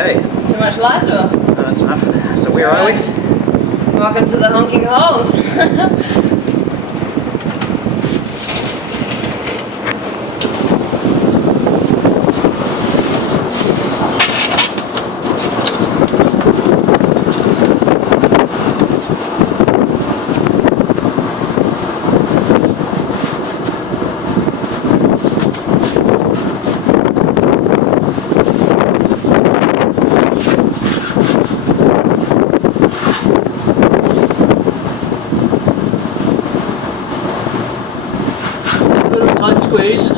Okay. Too much light or? No, that's enough. So where are we? Welcome to the honking holes. Tight squeeze.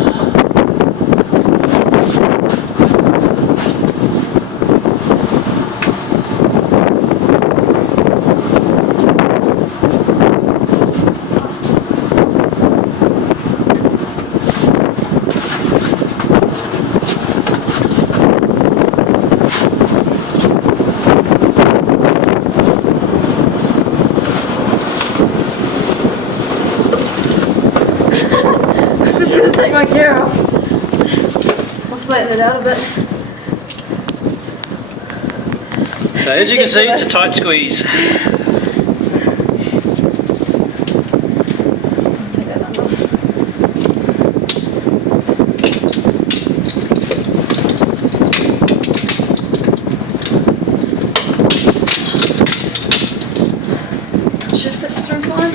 I'm just going to take my gear off. I'll flatten it out a bit. So as you can see, it's a tight squeeze. Just gonna take that one off. Should fit through fine.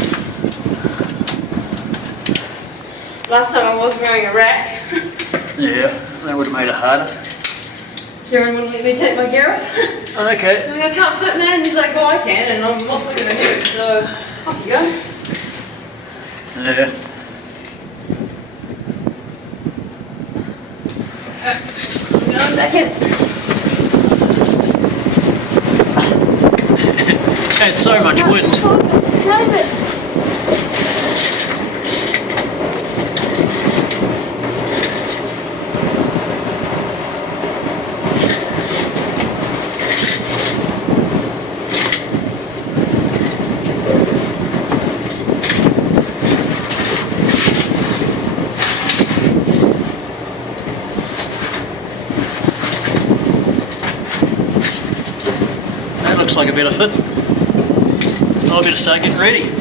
Last time I was wearing a rack. Yeah, that would have made it harder. Kieran wouldn't let me take my gear off. Okay. So I can't fit, man. And he's like, oh, I can, and I'm not looking at you. So off you go. Yeah. I'm going back in. It's so much wind. Drive it. That looks like a better fit. I'll better start getting ready.